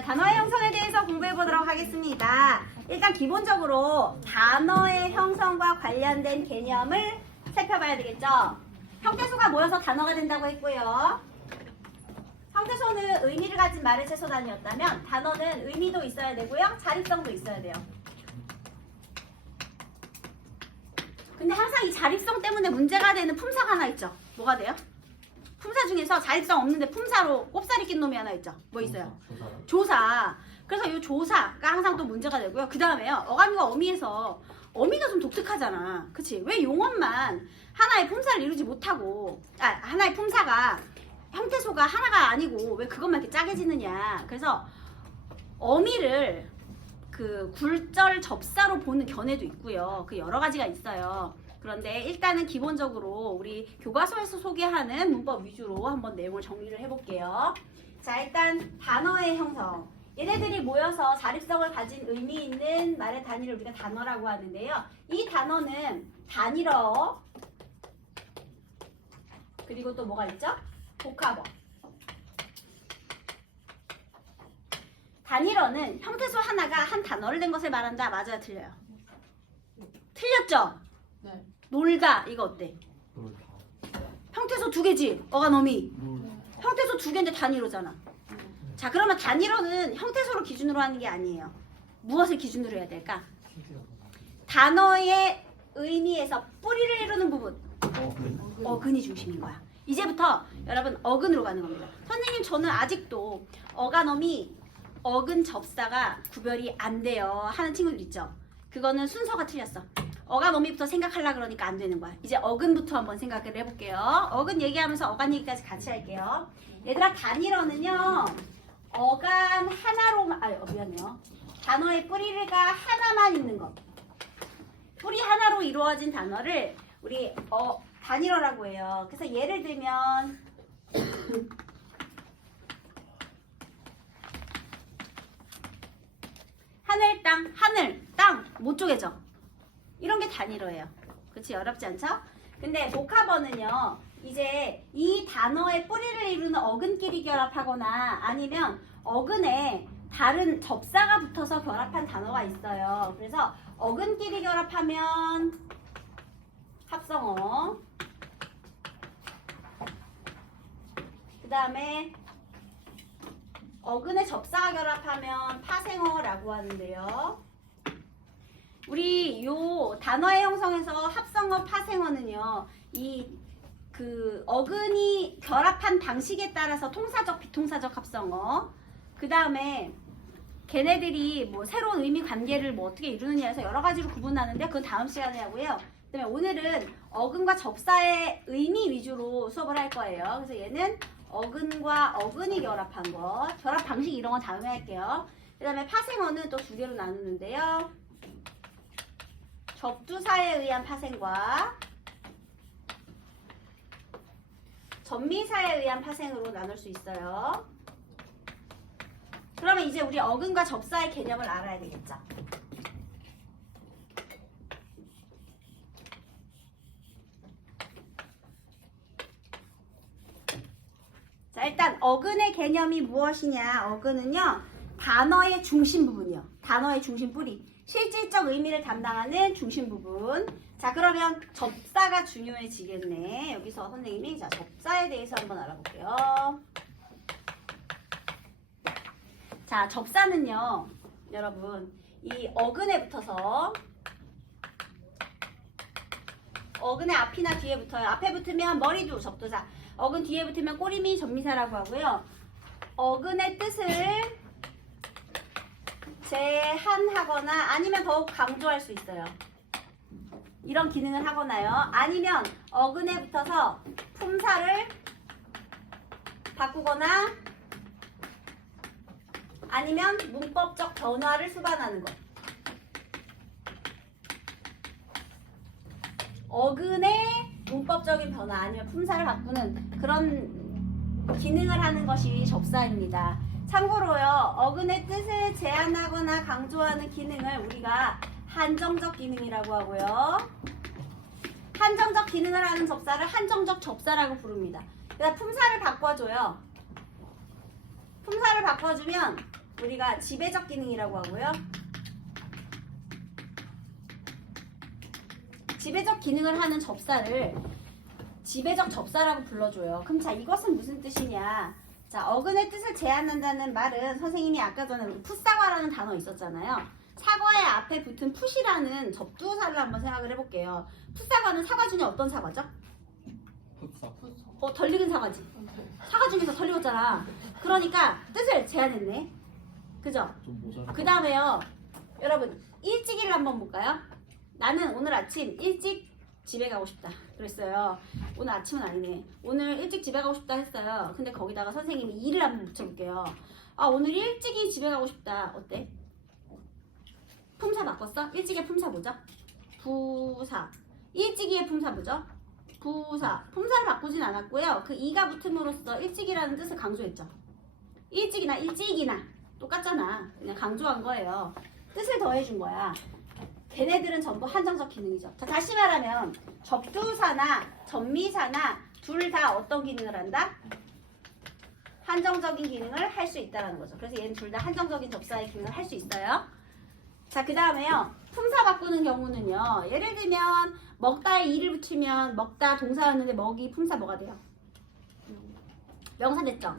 자, 단어의 형성에 대해서 공부해 보도록 하겠습니다. 일단 기본적으로 단어의 형성과 관련된 개념을 살펴봐야 되겠죠. 형태소가 모여서 단어가 된다고 했고요. 형태소는 의미를 가진 말의 채소 단위였다면 단어는 의미도 있어야 되고요. 자립성도 있어야 돼요. 근데 항상 이 자립성 때문에 문제가 되는 품사가 하나 있죠. 뭐가 돼요? 품사 중에서 자립성 없는데 품사로 꼽사리 낀 놈이 하나 있죠. 뭐 있어요? 조사. 그래서 이 조사가 항상 또 문제가 되고요. 그 다음에요. 어감과 어미에서 어미가 좀 독특하잖아. 그치? 왜 용어만 하나의 품사를 이루지 못하고 하나의 품사가 형태소가 하나가 아니고 왜 그것만 이렇게 짜게 지느냐. 그래서 어미를 그 굴절 접사로 보는 견해도 있고요. 그 여러 가지가 있어요. 그런데 일단은 기본적으로 우리 교과서에서 소개하는 문법 위주로 한번 내용을 정리를 해볼게요. 자, 일단 단어의 형성. 얘네들이 모여서 자립성을 가진 의미 있는 말의 단위를 우리가 단어라고 하는데요. 이 단어는 단일어, 그리고 또 뭐가 있죠? 복합어. 단일어는 형태소 하나가 한 단어를 낸 것을 말한다. 맞아요? 틀려요? 틀렸죠? 네. 놀다. 이거 어때? 형태소 두 개지? 어간어미. 형태소 두 개인데 단일어잖아. 자, 그러면 단일어는 형태소를 기준으로 하는 게 아니에요. 무엇을 기준으로 해야 될까? 단어의 의미에서 뿌리를 이루는 부분. 어근이 중심인 거야. 이제부터 여러분 어근으로 가는 겁니다. 선생님, 저는 아직도 어간어미 어근 접사가 구별이 안 돼요 하는 친구들 있죠. 그거는 순서가 틀렸어. 어간어미부터 생각하려고 그러니까 안 되는 거야. 이제 어근부터 한번 생각을 해볼게요. 어근 얘기하면서 어간 얘기까지 같이 할게요. 얘들아, 단일어는요 어간 하나로만 미안해요. 단어의 뿌리가 하나만 있는 것. 뿌리 하나로 이루어진 단어를 우리 단일어라고 해요. 그래서 예를 들면 하늘, 땅, 하늘, 땅 못 쪼개져. 이런 게 단일어예요. 그렇지? 어렵지 않죠? 근데 복합어는요, 이제 이 단어의 뿌리를 이루는 어근끼리 결합하거나 아니면 어근에 다른 접사가 붙어서 결합한 단어가 있어요. 그래서 어근끼리 결합하면 합성어, 그 다음에 어근에 접사가 결합하면 파생어라고 하는데요. 우리 요 단어의 형성에서 합성어, 파생어는요, 그 어근이 결합한 방식에 따라서 통사적, 비통사적 합성어, 그 다음에 걔네들이 뭐 새로운 의미 관계를 뭐 어떻게 이루느냐에서 여러 가지로 구분하는데 그건 다음 시간에 하고요. 그다음에 오늘은 어근과 접사의 의미 위주로 수업을 할 거예요. 그래서 얘는 어근과 어근이 결합한 거, 결합 방식 이런 건 다음에 할게요. 그 다음에 파생어는 또 두 개로 나누는데요. 접두사에 의한 파생과 전미사에 의한 파생으로 나눌 수 있어요. 그러면 이제 우리 어근과 접사의 개념을 알아야 되겠죠. 자, 일단 어근의 개념이 무엇이냐. 어근은요, 단어의 중심 부분이요. 단어의 중심 뿌리. 실질적 의미를 담당하는 중심 부분. 자, 그러면 접사가 중요해지겠네. 여기서 선생님이 자, 접사에 대해서 한번 알아볼게요. 자, 접사는요, 여러분, 이 어근에 붙어서 어근의 앞이나 뒤에 붙어요. 앞에 붙으면 머리도 접두사, 어근 뒤에 붙으면 꼬리미 전미사라고 하고요. 어근의 뜻을 제한하거나 아니면 더욱 강조할 수 있어요. 이런 기능을 하거나요. 아니면 어근에 붙어서 품사를 바꾸거나 아니면 문법적 변화를 수반하는 것. 어근의 문법적인 변화 아니면 품사를 바꾸는 그런 기능을 하는 것이 접사입니다. 참고로요, 어근의 뜻을 제한하거나 강조하는 기능을 우리가 한정적 기능이라고 하고요. 한정적 기능을 하는 접사를 한정적 접사라고 부릅니다. 그래서 품사를 바꿔줘요. 품사를 바꿔주면 우리가 지배적 기능이라고 하고요. 지배적 기능을 하는 접사를 지배적 접사라고 불러줘요. 그럼 자, 이것은 무슨 뜻이냐? 자, 어근의 뜻을 제한한다는 말은 선생님이 아까 전에 우리 풋사과라는 단어 있었잖아요. 사과의 앞에 붙은 풋이라는 접두사를 한번 생각을 해볼게요. 풋사과는 사과 중에 어떤 사과죠? 덜 익은 사과지. 사과 중에서 덜 익었잖아. 그러니까 뜻을 제한했네. 그죠? 그 다음에요. 여러분, 일찍이를 한번 볼까요? 나는 오늘 아침 일찍 집에 가고 싶다 그랬어요. 오늘 아침은 아니네. 오늘 일찍 집에 가고 싶다 했어요. 근데 거기다가 선생님이 일을 한번 붙여볼게요. 아, 오늘 일찍이 집에 가고 싶다. 어때? 품사 바꿨어? 일찍의 품사 뭐죠? 부사. 일찍이의 품사 뭐죠? 부사. 품사를 바꾸진 않았고요. 그 이가 붙음으로써 일찍이라는 뜻을 강조했죠. 일찍이나 일찍이나 똑같잖아. 그냥 강조한 거예요. 뜻을 더해준 거야. 걔네들은 전부 한정적 기능이죠. 자, 다시 말하면 접두사나 접미사나 둘 다 어떤 기능을 한다? 한정적인 기능을 할 수 있다는 거죠. 그래서 얘는 둘 다 한정적인 접사의 기능을 할 수 있어요. 자, 그 다음에요. 품사 바꾸는 경우는요. 예를 들면 먹다에 이를 붙이면 먹다 동사였는데 먹이 품사 뭐가 돼요? 명사 됐죠?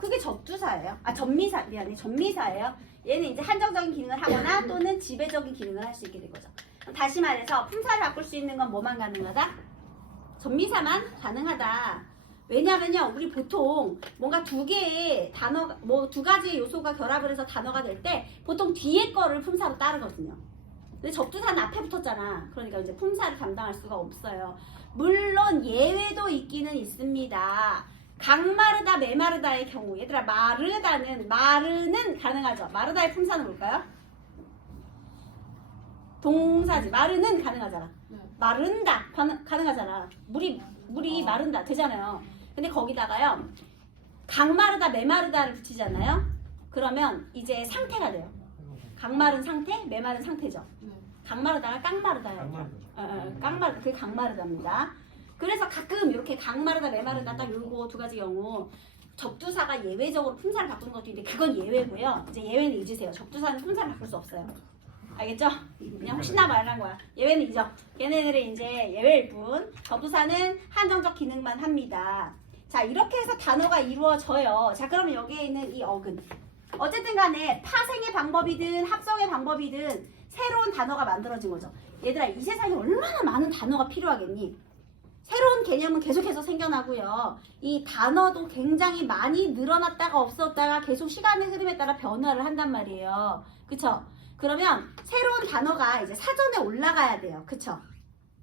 그게 접두사예요. 아, 접미사, 미안해. 접미사예요. 얘는 이제 한정적인 기능을 하거나 또는 지배적인 기능을 할 수 있게 된 거죠. 다시 말해서 품사를 바꿀 수 있는 건 뭐만 가능하다? 접미사만 가능하다. 왜냐면요, 우리 보통 뭔가 두 개의 단어가, 뭐 두 가지의 요소가 결합을 해서 단어가 될 때 보통 뒤에 거를 품사로 따르거든요. 근데 접두사는 앞에 붙었잖아. 그러니까 이제 품사를 감당할 수가 없어요. 물론 예외도 있기는 있습니다. 강마르다, 메마르다의 경우, 얘들아, 마르는 가능하죠. 마르다의 품사는 뭘까요? 동사지. 마르는 가능하잖아. 마른다 가능하잖아. 물이 마른다 되잖아요. 근데 거기다가요, 강마르다, 메마르다를 붙이잖아요. 그러면 이제 상태가 돼요. 강마른 상태, 메마른 상태죠. 강마르다가 깡마르다예요. 깡마르다, 그게 강마르다입니다. 그래서 가끔 이렇게 강마르다, 메마르다 딱 요거 두 가지 경우 접두사가 예외적으로 품사를 바꾸는 것도 있는데 그건 예외고요. 이제 예외는 잊으세요. 접두사는 품사를 바꿀 수 없어요. 알겠죠? 그냥 혹시나 말한 거야. 예외는 잊어. 얘네들은 이제 예외일 뿐. 접두사는 한정적 기능만 합니다. 자, 이렇게 해서 단어가 이루어져요. 자, 그러면 여기에 있는 이 어근. 어쨌든 간에 파생의 방법이든 합성의 방법이든 새로운 단어가 만들어진 거죠. 얘들아, 이 세상에 얼마나 많은 단어가 필요하겠니? 새로운 개념은 계속해서 생겨나고요. 이 단어도 굉장히 많이 늘어났다가 없었다가 계속 시간의 흐름에 따라 변화를 한단 말이에요. 그쵸? 그러면 새로운 단어가 이제 사전에 올라가야 돼요. 그쵸?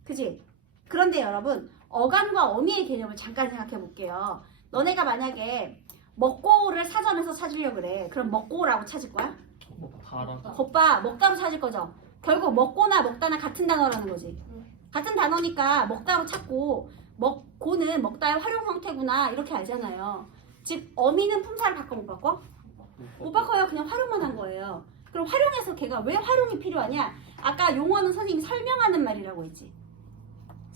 그치? 그런데 여러분, 어감과 어미의 개념을 잠깐 생각해 볼게요. 너네가 만약에 먹고를 사전에서 찾으려고 그래. 그럼 먹고라고 찾을 거야? 겉바 먹다로 찾을 거죠. 결국 먹고나 먹다나 같은 단어라는 거지. 같은 단어니까 먹다로 찾고 먹고는 먹다의 활용 형태구나 이렇게 알잖아요. 즉 어미는 품사를 바꿔 못 바꿔? 못 바꿔요. 그냥 활용만 한 거예요. 그럼 활용해서 걔가 왜 활용이 필요하냐? 아까 용어는 선생님이 설명하는 말이라고 했지.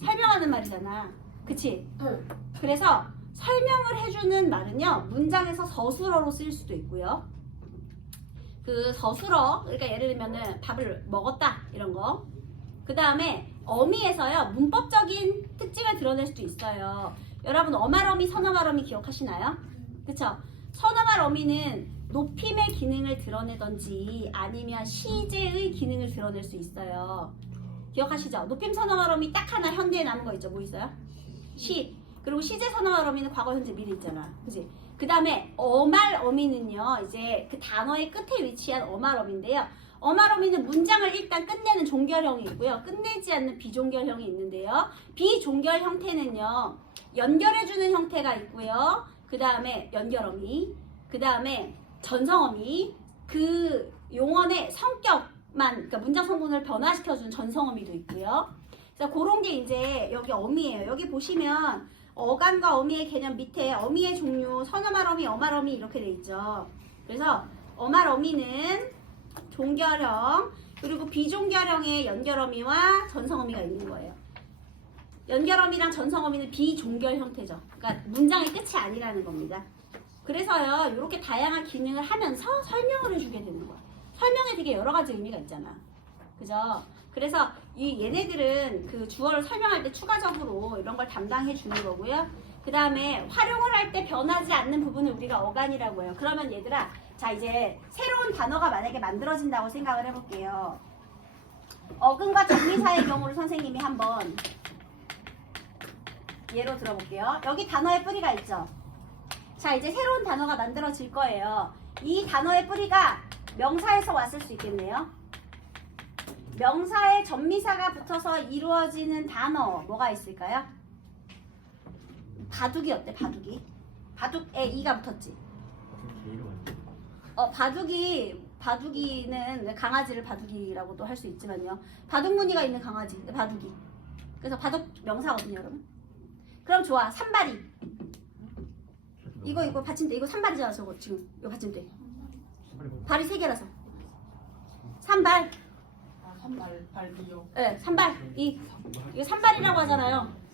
설명하는 말이잖아. 그치? 그래서 설명을 해주는 말은요, 문장에서 서술어로 쓰일 수도 있고요. 그 서술어, 그러니까 예를 들면은 밥을 먹었다 이런 거. 그 다음에 어미에서요, 문법적인 특징을 드러낼 수도 있어요. 여러분, 어말어미, 선어말어미 기억하시나요? 그쵸? 선어말 어미는 높임의 기능을 드러내던지 아니면 시제의 기능을 드러낼 수 있어요. 기억하시죠? 높임 선어말 어미 딱 하나 현대에 남은 거 있죠? 뭐 있어요? 시. 그리고 시제 선어말 어미는 과거, 현재, 미래 있잖아. 그치? 그 다음에 어말 어미는요, 이제 그 단어의 끝에 위치한 어말 어미인데요. 어말 어미는 문장을 일단 끝내는 종결형이 있고요. 끝내지 않는 비종결형이 있는데요. 비종결 형태는요, 연결해주는 형태가 있고요. 그 다음에 연결어미, 그 다음에 전성어미, 그 용언의 성격만, 그러니까 문장 성분을 변화시켜주는 전성어미도 있고요. 그래서 그런 게 이제 여기 어미예요. 여기 보시면 어간과 어미의 개념 밑에 어미의 종류, 선어말 어미, 어말 어미 이렇게 돼 있죠. 그래서 어말 어미는 종결형, 그리고 비종결형의 연결어미와 전성어미가 있는 거예요. 연결어미랑 전성어미는 비종결 형태죠. 그러니까 문장의 끝이 아니라는 겁니다. 그래서요, 이렇게 다양한 기능을 하면서 설명을 해주게 되는 거야. 설명에 되게 여러 가지 의미가 있잖아. 그죠? 그래서 이 얘네들은 그 주어를 설명할 때 추가적으로 이런 걸 담당해 주는 거고요. 그 다음에 활용을 할 때 변하지 않는 부분을 우리가 어간이라고 해요. 그러면 얘들아, 자 이제 새로운 단어가 만약에 만들어진다고 생각을 해볼게요. 어근과 전미사의 경우를 선생님이 한번 예로 들어볼게요. 여기 단어의 뿌리가 있죠. 자 이제 새로운 단어가 만들어질 거예요. 이 단어의 뿌리가 명사에서 왔을 수 있겠네요. 명사에 전미사가 붙어서 이루어지는 단어 뭐가 있을까요? 바둑이 어때? 바둑이? 바둑에 이가 붙었지. 바둑이는 강아지를 바둑이라고도 할 수 있지만요. 바둑무늬가 있는 강아지, 바둑이. 그래서 바둑 명사거든요, 여러분. 그럼 좋아, 산발이. 이거 받침대, 이거 산발이잖아, 저거 지금 이거 받침대. 발이 3개라서. 산발. 산발, 발비요. 네, 산발. 이거 산발이라고 하잖아요.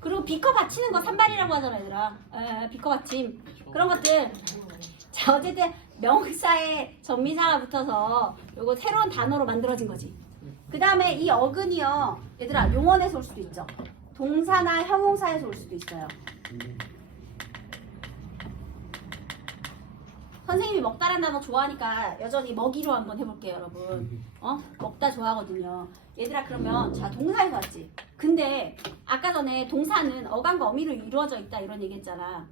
그리고 비커 받치는 거 산발이라고 하잖아, 얘들아. 비커 받침. 그런 것들. 자, 어쨌든 명사에 전미사가 붙어서 요거 새로운 단어로 만들어진 거지. 그 다음에 이 어근이요. 얘들아, 용언에서 올 수도 있죠. 동사나 형용사에서 올 수도 있어요. 선생님이 먹다라는 단어 좋아하니까 여전히 먹이로 한번 해볼게요, 여러분. 먹다 좋아하거든요. 얘들아, 그러면 자 동사에서 왔지. 근데 아까 전에 동사는 어간과 어미로 이루어져 있다 이런 얘기했잖아.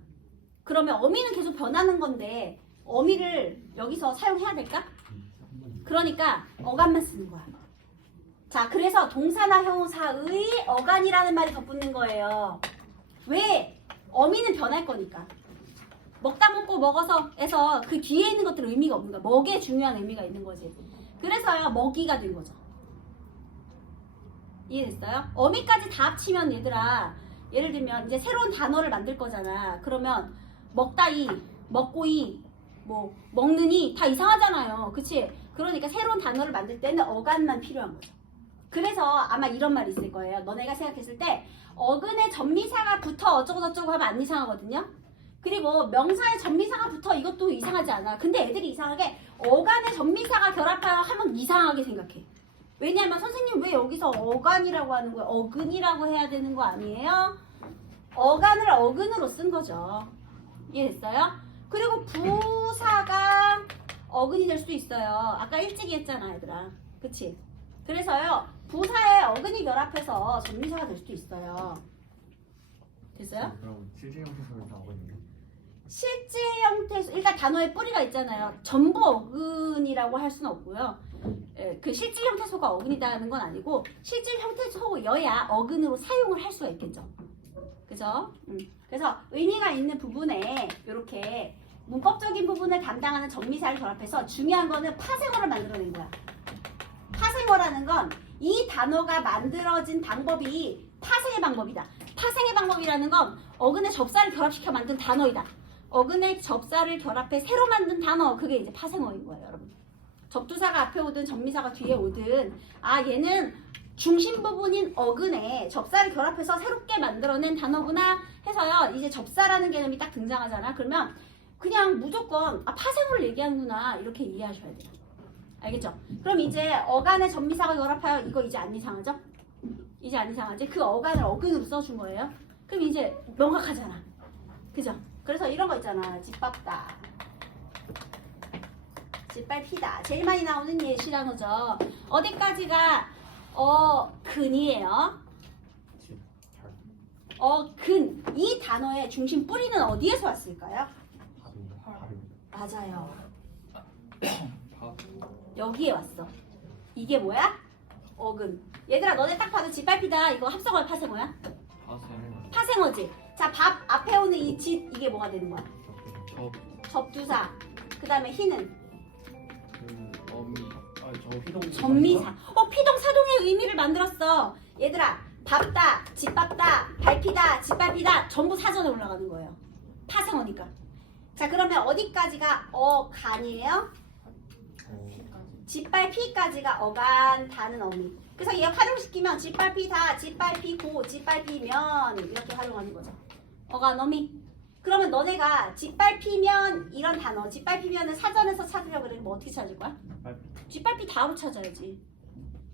그러면 어미는 계속 변하는 건데 어미를 여기서 사용해야 될까? 그러니까 어간만 쓰는 거야. 자, 그래서 동사나 형용사의 어간이라는 말이 덧붙는 거예요. 왜? 어미는 변할 거니까. 먹다 먹고 먹어서 해서 그 뒤에 있는 것들은 의미가 없는 거야. 먹에 중요한 의미가 있는 거지. 그래서요, 먹이가 된 거죠. 이해됐어요? 어미까지 다 합치면 얘들아, 예를 들면 이제 새로운 단어를 만들 거잖아. 그러면 먹다이, 먹고이, 뭐 먹느니 다 이상하잖아요. 그치? 그러니까 새로운 단어를 만들 때는 어간만 필요한 거죠. 그래서 아마 이런 말이 있을 거예요. 너네가 생각했을 때 어근에 전미사가 붙어 어쩌고 저쩌고 하면 안 이상하거든요. 그리고 명사에 전미사가 붙어 이것도 이상하지 않아. 근데 애들이 이상하게 어간에 전미사가 결합하여 하면 이상하게 생각해. 왜냐하면 선생님 왜 여기서 어간이라고 하는 거예요? 어근이라고 해야 되는 거 아니에요? 어간을 어근으로 쓴 거죠. 이해됐어요? 그리고 부사가 어근이 될 수도 있어요. 아까 일찍이 했잖아, 얘들아. 그치? 그래서요, 부사에 어근이 결합해서 전미사가 될 수도 있어요. 됐어요? 그럼 실제 형태소는 다 어거든요. 실제 형태소, 일단 단어의 뿌리가 있잖아요. 전부 어근이라고 할 수는 없고요. 그 실질 형태소가 어근이다는 건 아니고 실질 형태소여야 어근으로 사용을 할 수가 있겠죠. 그죠? 그래서 의미가 있는 부분에 이렇게 문법적인 부분을 담당하는 전미사를 결합해서 중요한 거는 파생어를 만들어낸 거야. 파생어라는 건 이 단어가 만들어진 방법이 파생의 방법이다. 파생의 방법이라는 건 어근의 접사를 결합시켜 만든 단어이다. 어근의 접사를 결합해 새로 만든 단어, 그게 이제 파생어인 거예요, 여러분. 접두사가 앞에 오든 전미사가 뒤에 오든 얘는 중심 부분인 어근에 접사를 결합해서 새롭게 만들어낸 단어구나 해서요. 이제 접사라는 개념이 딱 등장하잖아. 그러면 그냥 무조건 파생어를 얘기하는구나 이렇게 이해하셔야 돼요. 알겠죠? 그럼 이제 어간에 전미사가 결합하여 이거 이제 안 이상하죠? 이제 안 이상하지? 그 어간을 어근으로 써준 거예요. 그럼 이제 명확하잖아. 그죠? 그래서 이런 거 있잖아. 짓밟다. 짓밟히다. 제일 많이 나오는 예시 단어죠. 어디까지가 근이에요. 근. 이 단어의 중심 뿌리는 어디에서 왔을까요? 맞아요. 여기에 왔어. 이게 뭐야? 어근. 얘들아, 너네 딱 봐도 짓밟히다. 이거 합성어야, 파생어야? 파생어지. 자, 밥 앞에 오는 이 짓, 이게 뭐가 되는 거야? 접두사. 그 다음에 희는? 전미사. 피동사동의 의미를 만들었어. 얘들아, 밟다, 짓밟다, 밟히다, 짓밟히다 전부 사전에 올라가는 거예요. 파생어니까. 자, 그러면 어디까지가 어간이에요? 짓밟히까지가 어간 다는 어미. 그래서 얘가 활용시키면 짓밟히다, 짓밟히고, 짓밟히면 이렇게 활용하는 거죠. 어간 어미. 그러면 너네가 짓밟히면 이런 단어, 짓밟히면은 사전에서 찾으려고 그러면 뭐 어떻게 찾을 거야? 짓밟히 다음으로 찾아야지.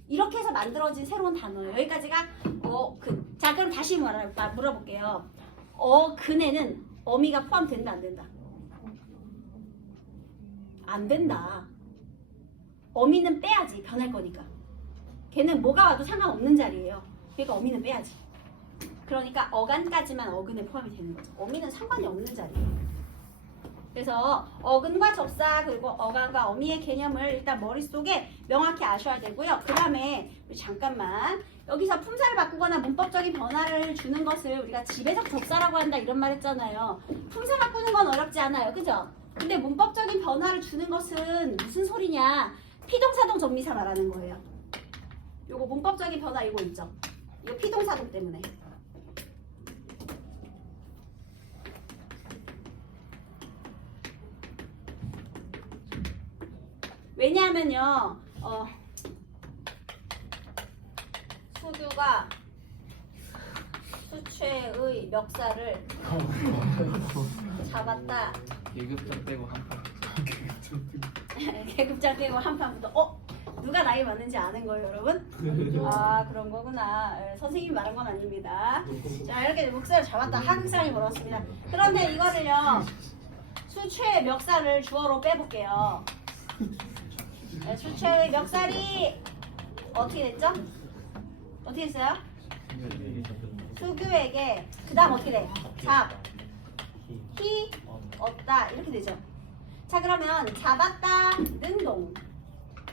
이렇게 해서 만들어진 새로운 단어예요. 여기까지가 어근. 자, 그럼 다시 물어볼게요. 어근에는 어미가 포함된다, 안 된다? 안 된다. 어미는 빼야지, 변할 거니까. 걔는 뭐가 와도 상관없는 자리예요. 그러니까 어미는 빼야지. 그러니까 어간까지만 어근에 포함이 되는 거죠. 어미는 상관이 없는 자리예요. 그래서 어근과 접사 그리고 어간과 어미의 개념을 일단 머릿속에 명확히 아셔야 되고요. 그 다음에 우리 잠깐만 여기서 품사를 바꾸거나 문법적인 변화를 주는 것을 우리가 지배적 접사라고 한다 이런 말 했잖아요. 품사 바꾸는 건 어렵지 않아요. 그죠? 근데 문법적인 변화를 주는 것은 무슨 소리냐? 피동사동 전미사 말하는 거예요. 요거 문법적인 변화 이거 있죠? 이거 피동사동 때문에. 왜냐하면요, 수규가 수채의 멱살을 잡았다. 계급장 빼고 한 판. 계급장 떼고 한 판부터 누가 나이 많은지 아는 거예요, 여러분? 아, 그런 거구나. 선생님이 말한 건 아닙니다. 자, 이렇게 멱살을 잡았다. 하극상이 벌었습니다. 그런데 이거를요, 수채의 멱살을 주어로 빼볼게요. 수채의 멱살이 어떻게 됐죠? 어떻게 됐어요? 수규에게 그 다음 어떻게 돼? 잡, 히, 얻다 이렇게 되죠. 자, 그러면 잡았다, 능동,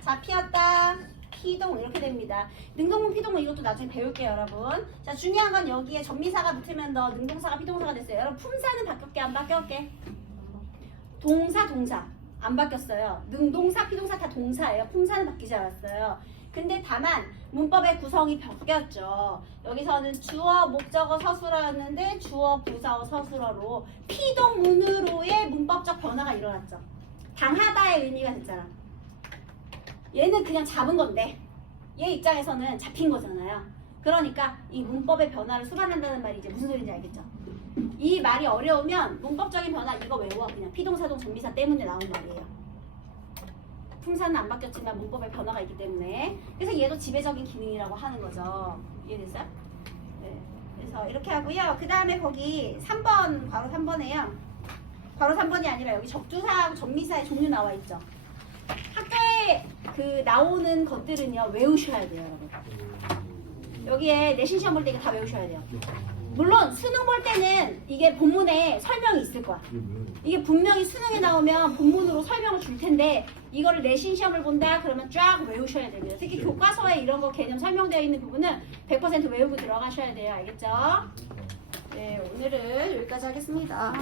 잡히었다, 피동 이렇게 됩니다. 능동문, 피동문 이것도 나중에 배울게요, 여러분. 자, 중요한 건 여기에 전미사가 붙으면 더 능동사가 피동사가 됐어요. 여러분, 품사는 바뀌었게 안 바뀌었게? 동사 안 바뀌었어요. 능동사, 피동사 다 동사예요. 품사는 바뀌지 않았어요. 근데 다만 문법의 구성이 바뀌었죠. 여기서는 주어, 목적어, 서술어였는데 주어, 부사어, 서술어로 피동문으로의 문법적 변화가 일어났죠. 당하다의 의미가 됐잖아. 얘는 그냥 잡은 건데 얘 입장에서는 잡힌 거잖아요. 그러니까 이 문법의 변화를 수반한다는 말이 이제 무슨 소리인지 알겠죠? 이 말이 어려우면 문법적인 변화 이거 외워. 그냥 피동사동 전미사 때문에 나온 말이에요. 품사는 안 바뀌었지만 문법의 변화가 있기 때문에. 그래서 얘도 지배적인 기능이라고 하는 거죠. 이해됐어요? 네. 그래서 이렇게 하고요. 그 다음에 거기 3번, 바로 3번에요. 바로 3번이 아니라 여기 적두사하고 전미사의 종류 나와 있죠. 학교에 그 나오는 것들은요 외우셔야 돼요, 여러분. 여기에 내신 시험 볼 때 이거 다 외우셔야 돼요. 물론 수능 볼 때는 이게 본문에 설명이 있을 거야. 이게 분명히 수능에 나오면 본문으로 설명을 줄 텐데 이거를 내신 시험을 본다 그러면 쫙 외우셔야 됩니다. 특히 교과서에 이런 거 개념 설명되어 있는 부분은 100% 외우고 들어가셔야 돼요. 알겠죠? 네, 오늘은 여기까지 하겠습니다.